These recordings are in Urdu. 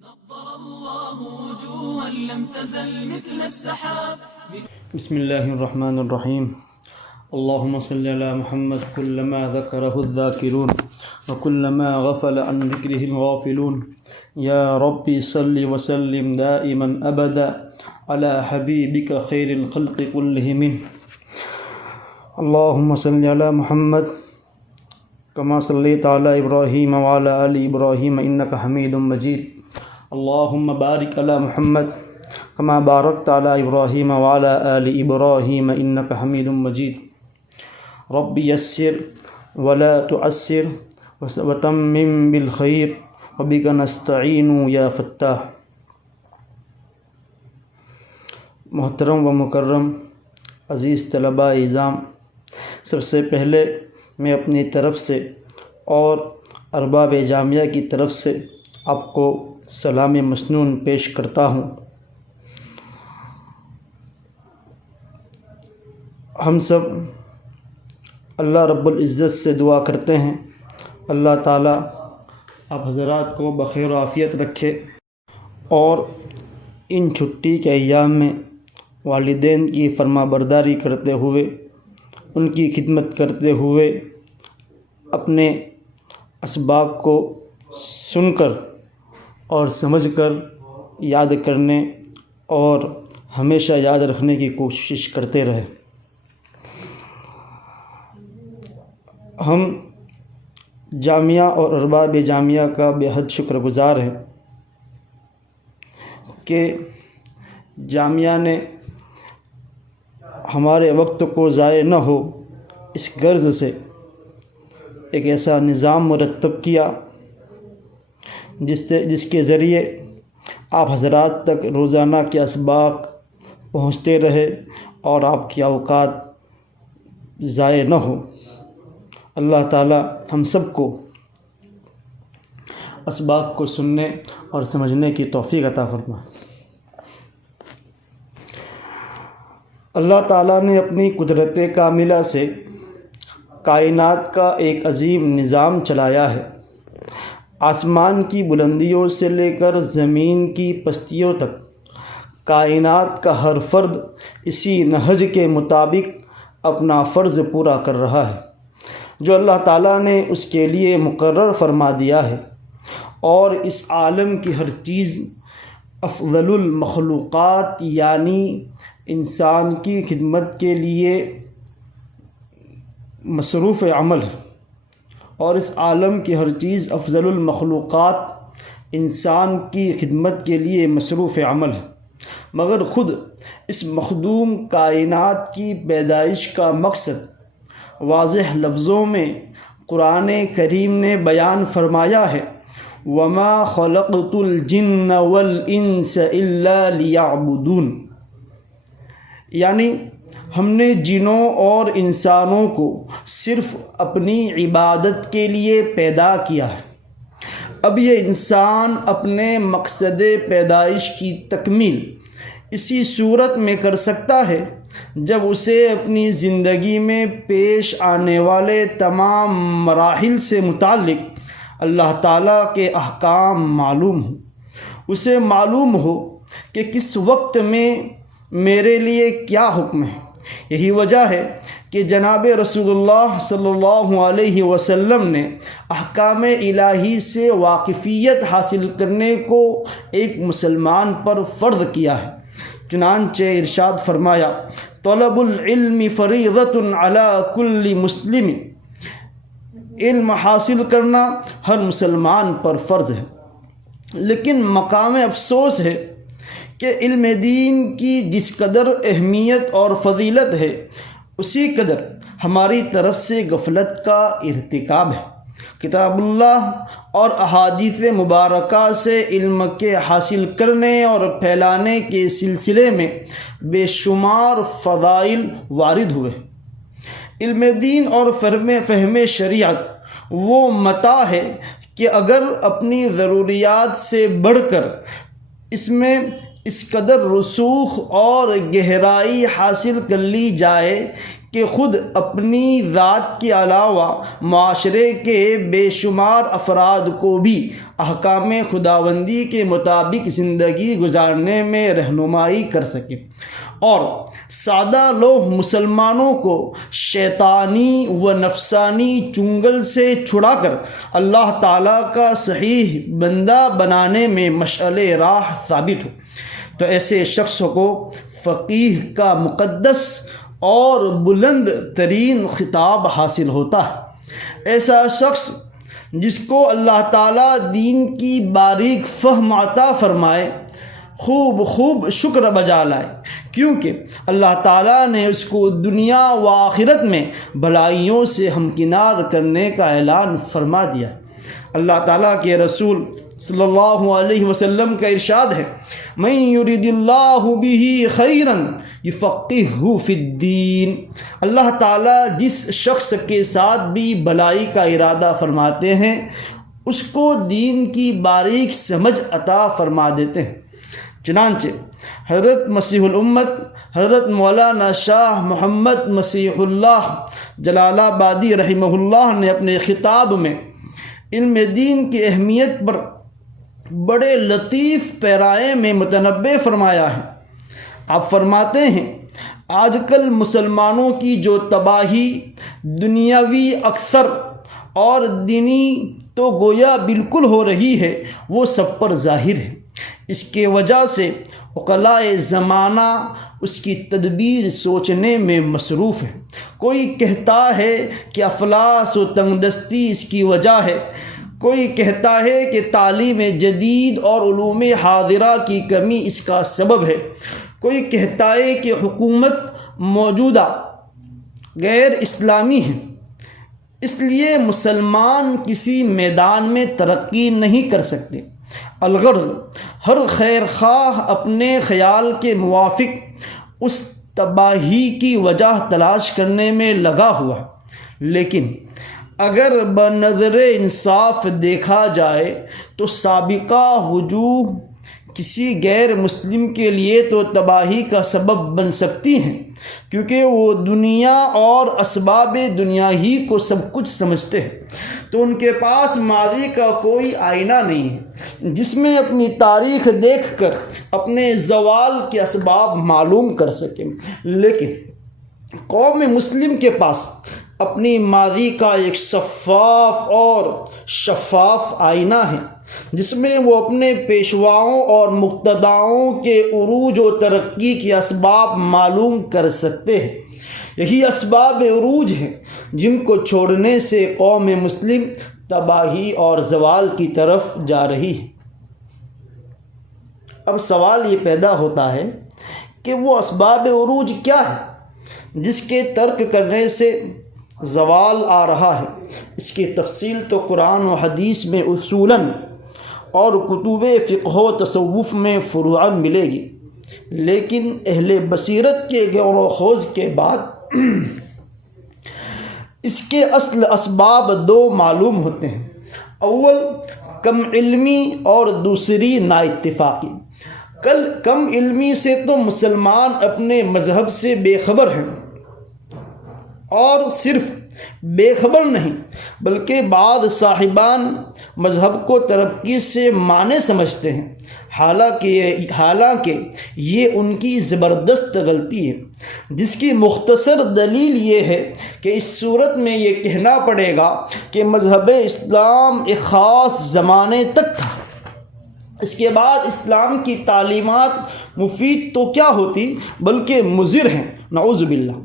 نضر الله وجوها لم تزل مثل السحاب. بسم الله الرحمن الرحيم. اللهم صل على محمد كلما ذكره الذاكرون وكلما غفل عن ذكره الغافلون. يا ربي صل وسلم دائما أبدا على حبيبك خير الخلق كلهم. اللهم صل على محمد كما صليت على إبراهيم وعلى آل إبراهيم إنك حميد مجيد. اللهم بارك على محمد كما باركت على إبراهيم وعلى آل إبراهيم إنك حميد مجيد. رب يسر ولا تعسر وتمم بالخير وبك نستعين يا فتاح. محترم و مکرم عزیز طلباء اعزام، سب سے پہلے میں اپنی طرف سے اور ارباب جامعہ کی طرف سے آپ کو سلام مسنون پیش کرتا ہوں۔ ہم سب اللہ رب العزت سے دعا کرتے ہیں اللہ تعالیٰ آپ حضرات کو بخیر و عافیت رکھے اور ان چھٹی کے ایام میں والدین کی فرما برداری کرتے ہوئے، ان کی خدمت کرتے ہوئے، اپنے اسباق کو سن کر اور سمجھ کر یاد کرنے اور ہمیشہ یاد رکھنے کی کوشش کرتے رہے۔ ہم جامعہ اور ارباب جامعہ کا بے حد شکر گزار ہیں کہ جامعہ نے ہمارے وقت کو ضائع نہ ہو اس غرض سے ایک ایسا نظام مرتب کیا جس کے ذریعے آپ حضرات تک روزانہ کے اسباق پہنچتے رہے اور آپ کی اوقات ضائع نہ ہو۔ اللہ تعالیٰ ہم سب کو اسباق کو سننے اور سمجھنے کی توفیق عطا فرمائے۔ اللہ تعالیٰ نے اپنی قدرت کاملہ سے کائنات کا ایک عظیم نظام چلایا ہے۔ آسمان کی بلندیوں سے لے کر زمین کی پستیوں تک کائنات کا ہر فرد اسی نہج کے مطابق اپنا فرض پورا کر رہا ہے جو اللہ تعالیٰ نے اس کے لیے مقرر فرما دیا ہے، اور اس عالم کی ہر چیز افضل المخلوقات یعنی انسان کی خدمت کے لیے مصروف عمل ہے، اور اس عالم کی ہر چیز افضل المخلوقات انسان کی خدمت کے لیے مصروف عمل ہے، مگر خود اس مخدوم کائنات کی پیدائش کا مقصد واضح لفظوں میں قرآن کریم نے بیان فرمایا ہے، وَمَا خَلَقْتُ الْجِنَّ وَالْإِنسَ إِلَّا لِيَعْبُدُونَ، یعنی ہم نے جنوں اور انسانوں کو صرف اپنی عبادت کے لیے پیدا کیا ہے۔ اب یہ انسان اپنے مقصد پیدائش کی تکمیل اسی صورت میں کر سکتا ہے جب اسے اپنی زندگی میں پیش آنے والے تمام مراحل سے متعلق اللہ تعالیٰ کے احکام معلوم ہوں، اسے معلوم ہو کہ کس وقت میں میرے لیے کیا حکم ہے۔ یہی وجہ ہے کہ جناب رسول اللہ صلی اللہ علیہ وسلم نے احکام الہی سے واقفیت حاصل کرنے کو ایک مسلمان پر فرض کیا ہے۔ چنانچہ ارشاد فرمایا، طلب العلم فریضۃ علی کل مسلم، علم حاصل کرنا ہر مسلمان پر فرض ہے۔ لیکن مقام افسوس ہے کہ علم دین کی جس قدر اہمیت اور فضیلت ہے، اسی قدر ہماری طرف سے غفلت کا ارتکاب ہے۔ کتاب اللہ اور احادیث مبارکہ سے علم کے حاصل کرنے اور پھیلانے کے سلسلے میں بے شمار فضائل وارد ہوئے۔ علم دین اور فہم شریعت وہ متاع ہے کہ اگر اپنی ضروریات سے بڑھ کر اس میں اس قدر رسوخ اور گہرائی حاصل کر لی جائے کہ خود اپنی ذات کے علاوہ معاشرے کے بے شمار افراد کو بھی احکام خداوندی کے مطابق زندگی گزارنے میں رہنمائی کر سکے، اور سادہ لوح مسلمانوں کو شیطانی و نفسانی چنگل سے چھڑا کر اللہ تعالیٰ کا صحیح بندہ بنانے میں مشعل راہ ثابت ہو، تو ایسے شخص کو فقیہ کا مقدس اور بلند ترین خطاب حاصل ہوتا ہے۔ ایسا شخص جس کو اللہ تعالیٰ دین کی باریک فہم عطا فرمائے خوب شکر بجا لائے، کیونکہ اللہ تعالیٰ نے اس کو دنیا و آخرت میں بھلائیوں سے ہمکنار کرنے کا اعلان فرما دیا۔ اللہ تعالیٰ کے رسول صلی اللہ علیہ وسلم کا ارشاد ہے، من یرید اللہ بہ خیرا یفقہہ فی الدین۔ اللہ تعالیٰ جس شخص کے ساتھ بھی بھلائی کا ارادہ فرماتے ہیں اس کو دین کی باریک سمجھ عطا فرما دیتے ہیں۔ چنانچہ حضرت مسیح الامت حضرت مولانا شاہ محمد مسیح اللہ جلال آبادی رحمہ اللہ نے اپنے خطاب میں علم دین کی اہمیت پر بڑے لطیف پیرائے میں متنبع فرمایا ہے۔ آپ فرماتے ہیں، آج کل مسلمانوں کی جو تباہی دنیاوی اکثر اور دینی تو گویا بالکل ہو رہی ہے، وہ سب پر ظاہر ہے۔ اس کے وجہ سے عقلاء زمانہ اس کی تدبیر سوچنے میں مصروف ہے۔ کوئی کہتا ہے کہ افلاس و تنگدستی اس کی وجہ ہے، کوئی کہتا ہے کہ تعلیم جدید اور علوم حاضرہ کی کمی اس کا سبب ہے، کوئی کہتا ہے کہ حکومت موجودہ غیر اسلامی ہے، اس لیے مسلمان کسی میدان میں ترقی نہیں کر سکتے۔ الغرض ہر خیر خواہ اپنے خیال کے موافق اس تباہی کی وجہ تلاش کرنے میں لگا ہوا، لیکن اگر بنظر انصاف دیکھا جائے تو سابقہ وجوہ کسی غیر مسلم کے لیے تو تباہی کا سبب بن سکتی ہیں، کیونکہ وہ دنیا اور اسباب دنیا ہی کو سب کچھ سمجھتے ہیں، تو ان کے پاس ماضی کا کوئی آئینہ نہیں ہے جس میں اپنی تاریخ دیکھ کر اپنے زوال کے اسباب معلوم کر سکیں۔ لیکن قوم مسلم کے پاس اپنی ماضی کا ایک شفاف آئینہ ہے جس میں وہ اپنے پیشواؤں اور مقتداؤں کے عروج و ترقی کے اسباب معلوم کر سکتے ہیں۔ یہی اسباب عروج ہیں جن کو چھوڑنے سے قوم مسلم تباہی اور زوال کی طرف جا رہی ہے۔ اب سوال یہ پیدا ہوتا ہے کہ وہ اسباب عروج کیا ہے جس کے ترک کرنے سے زوال آ رہا ہے؟ اس کی تفصیل تو قرآن و حدیث میں اصولاً اور کتب فقہ و تصوف میں فروعاً ملے گی، لیکن اہل بصیرت کے غور و خوض کے بعد اس کے اصل اسباب دو معلوم ہوتے ہیں۔ اول کم علمی اور دوسری نا اتفاقی۔ کم علمی سے تو مسلمان اپنے مذہب سے بے خبر ہیں، اور صرف بے خبر نہیں بلکہ بعض صاحبان مذہب کو ترقی سے مانع سمجھتے ہیں، حالانکہ یہ ان کی زبردست غلطی ہے، جس کی مختصر دلیل یہ ہے کہ اس صورت میں یہ کہنا پڑے گا کہ مذہب اسلام ایک خاص زمانے تک تھا، اس کے بعد اسلام کی تعلیمات مفید تو کیا ہوتی بلکہ مضر ہیں۔ نعوذ باللہ،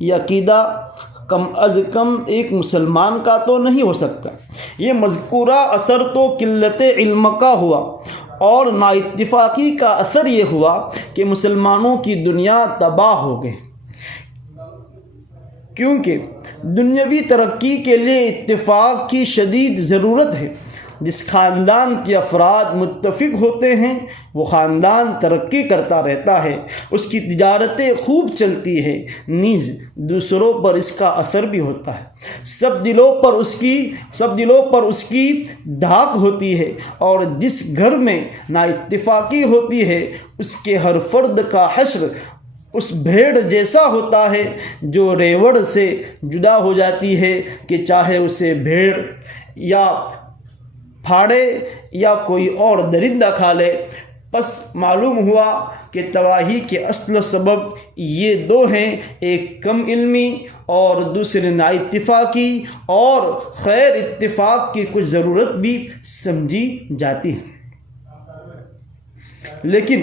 یہ عقیدہ کم از کم ایک مسلمان کا تو نہیں ہو سکتا۔ یہ مذکورہ اثر تو قلت علم کا ہوا، اور نا اتفاقی کا اثر یہ ہوا کہ مسلمانوں کی دنیا تباہ ہو گئی، کیونکہ دنیاوی ترقی کے لیے اتفاق کی شدید ضرورت ہے۔ جس خاندان کے افراد متفق ہوتے ہیں وہ خاندان ترقی کرتا رہتا ہے، اس کی تجارتیں خوب چلتی ہے، نیز دوسروں پر اس کا اثر بھی ہوتا ہے، سب دلوں پر اس کی دھاک ہوتی ہے، اور جس گھر میں نا اتفاقی ہوتی ہے اس کے ہر فرد کا حشر اس بھیڑ جیسا ہوتا ہے جو ریوڑ سے جدا ہو جاتی ہے کہ چاہے اسے بھیڑ یا پھاڑے یا کوئی اور درندہ کھا لے۔ پس معلوم ہوا کہ تباہی کے اصل و سبب یہ دو ہیں، ایک کم علمی اور دوسری نا اتفاقی، اور خیر اتفاق کی کچھ ضرورت بھی سمجھی جاتی ہے۔ لیکن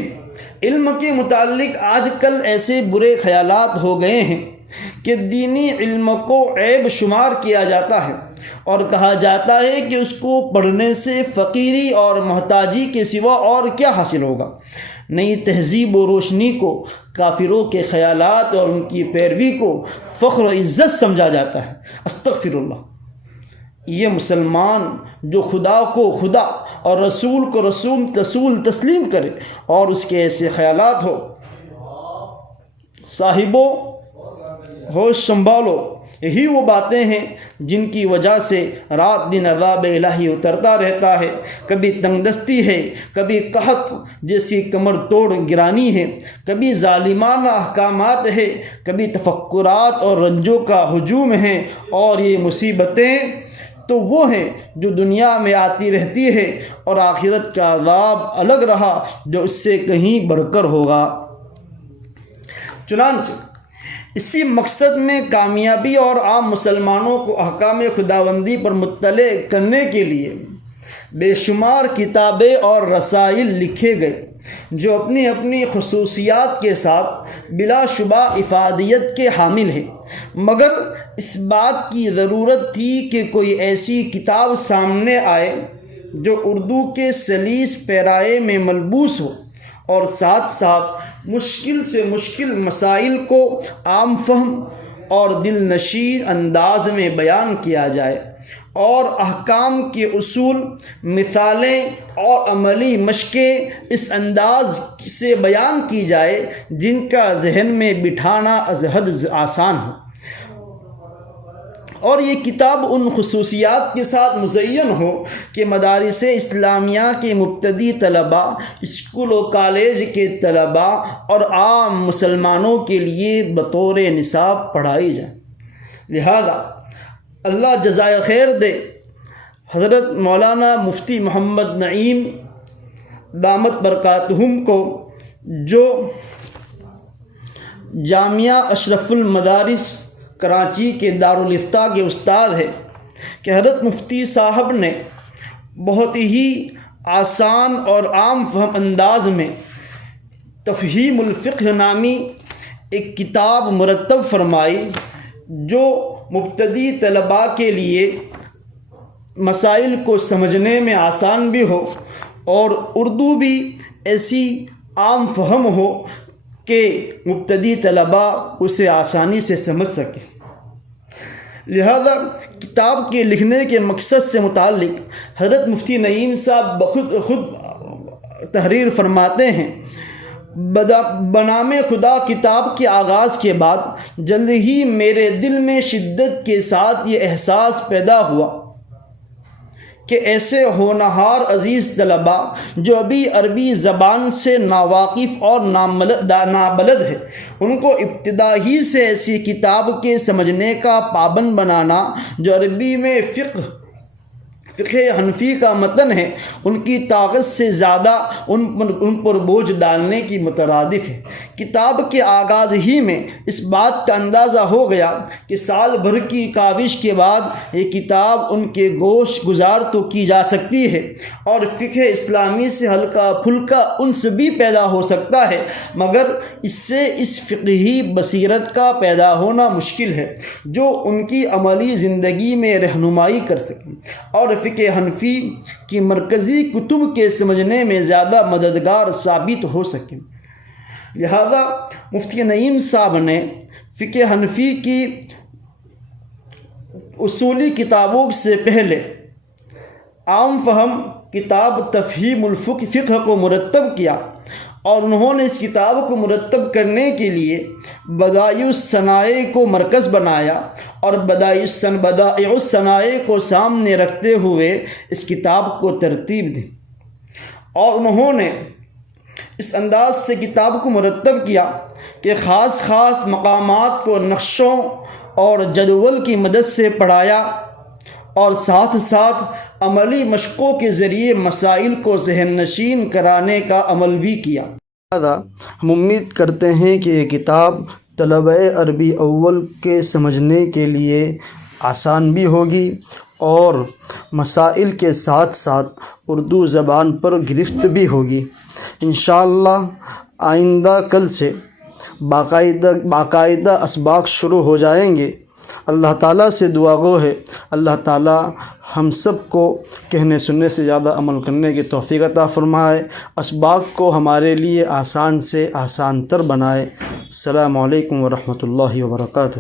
علم کے متعلق آج کل ایسے برے خیالات ہو گئے ہیں کہ دینی علم کو عیب شمار کیا جاتا ہے اور کہا جاتا ہے کہ اس کو پڑھنے سے فقیری اور محتاجی کے سوا اور کیا حاصل ہوگا۔ نئی تہذیب و روشنی کو کافروں کے خیالات اور ان کی پیروی کو فخر و عزت سمجھا جاتا ہے۔ استغفر اللہ۔ یہ مسلمان جو خدا کو خدا اور رسول کو رسول تسلیم کرے اور اس کے ایسے خیالات ہو، صاحبوں ہوش سنبھالو، یہی وہ باتیں ہیں جن کی وجہ سے رات دن عذاب الہی اترتا رہتا ہے۔ کبھی تنگ دستی ہے، کبھی قحط جیسی کمر توڑ گرانی ہے، کبھی ظالمانہ احکامات ہے، کبھی تفکرات اور رنجوں کا ہجوم ہے، اور یہ مصیبتیں تو وہ ہیں جو دنیا میں آتی رہتی ہے، اور آخرت کا عذاب الگ رہا جو اس سے کہیں بڑھ کر ہوگا۔ چنانچہ اسی مقصد میں کامیابی اور عام مسلمانوں کو احکام خداوندی پر مطلع کرنے کے لیے بے شمار کتابیں اور رسائل لکھے گئے جو اپنی اپنی خصوصیات کے ساتھ بلا شبہ افادیت کے حامل ہیں، مگر اس بات کی ضرورت تھی کہ کوئی ایسی کتاب سامنے آئے جو اردو کے سلیس پیرائے میں ملبوس ہو اور ساتھ ساتھ مشکل سے مشکل مسائل کو عام فہم اور دل نشین انداز میں بیان کیا جائے، اور احکام کے اصول، مثالیں اور عملی مشقیں اس انداز سے بیان کی جائے جن کا ذہن میں بٹھانا از حد آسان ہو، اور یہ کتاب ان خصوصیات کے ساتھ مزین ہو کہ مدارس اسلامیہ کے مبتدی طلباء، اسکول و کالج کے طلباء اور عام مسلمانوں کے لیے بطور نصاب پڑھائی جائے۔ لہذا اللہ جزائے خیر دے حضرت مولانا مفتی محمد نعیم دامت برکاتہم کو، جو جامعہ اشرف المدارس کراچی کے دارالافتاء کے استاد ہیں، کہ حضرت مفتی صاحب نے بہت ہی آسان اور عام فہم انداز میں تفہیم الفقہ نامی ایک کتاب مرتب فرمائی جو مبتدی طلباء کے لیے مسائل کو سمجھنے میں آسان بھی ہو اور اردو بھی ایسی عام فہم ہو کہ مبتدی طلباء اسے آسانی سے سمجھ سکیں۔ لہذا کتاب کے لکھنے کے مقصد سے متعلق حضرت مفتی نعیم صاحب خود تحریر فرماتے ہیں، بنام خدا کتاب کے آغاز کے بعد جلد ہی میرے دل میں شدت کے ساتھ یہ احساس پیدا ہوا کہ ایسے ہونہار عزیز طلباء جو ابھی عربی زبان سے ناواقف اور نابلد ہے، ان کو ابتدا ہی سے ایسی کتاب کے سمجھنے کا پابند بنانا جو عربی میں فقہ حنفی کا متن ہے، ان کی طاقت سے زیادہ ان پر بوجھ ڈالنے کی مترادف ہے۔ کتاب کے آغاز ہی میں اس بات کا اندازہ ہو گیا کہ سال بھر کی کاوش کے بعد یہ کتاب ان کے گوش گزار تو کی جا سکتی ہے، اور فقہ اسلامی سے ہلکا پھلکا انس بھی پیدا ہو سکتا ہے، مگر اس سے اس فقہی بصیرت کا پیدا ہونا مشکل ہے جو ان کی عملی زندگی میں رہنمائی کر سکے اور فقہ حنفی کی مرکزی کتب کے سمجھنے میں زیادہ مددگار ثابت ہو سکے۔ لہذا مفتی نعیم صاحب نے فقہ حنفی کی اصولی کتابوں سے پہلے عام فہم کتاب تفہیم الفقہ کو مرتب کیا، اور انہوں نے اس کتاب کو مرتب کرنے کے لیے بدائع الصنائع کو مرکز بنایا، اور بدائع الصنائع کو سامنے رکھتے ہوئے اس کتاب کو ترتیب دی، اور انہوں نے اس انداز سے کتاب کو مرتب کیا کہ خاص مقامات کو نقشوں اور جدول کی مدد سے پڑھایا اور ساتھ ساتھ عملی مشقوں کے ذریعے مسائل کو ذہن نشین کرانے کا عمل بھی کیا۔ ہم امید کرتے ہیں کہ یہ کتاب طلبہ عربی اول کے سمجھنے کے لیے آسان بھی ہوگی اور مسائل کے ساتھ ساتھ اردو زبان پر گرفت بھی ہوگی۔ انشاءاللہ آئندہ کل سے باقاعدہ اسباق شروع ہو جائیں گے۔ اللہ تعالیٰ سے دعا گو ہے اللہ تعالیٰ ہم سب کو کہنے سننے سے زیادہ عمل کرنے کی توفیق عطا فرمائے، اسباق کو ہمارے لیے آسان سے آسان تر بنائے۔ السلام علیکم ورحمۃ اللہ وبرکاتہ۔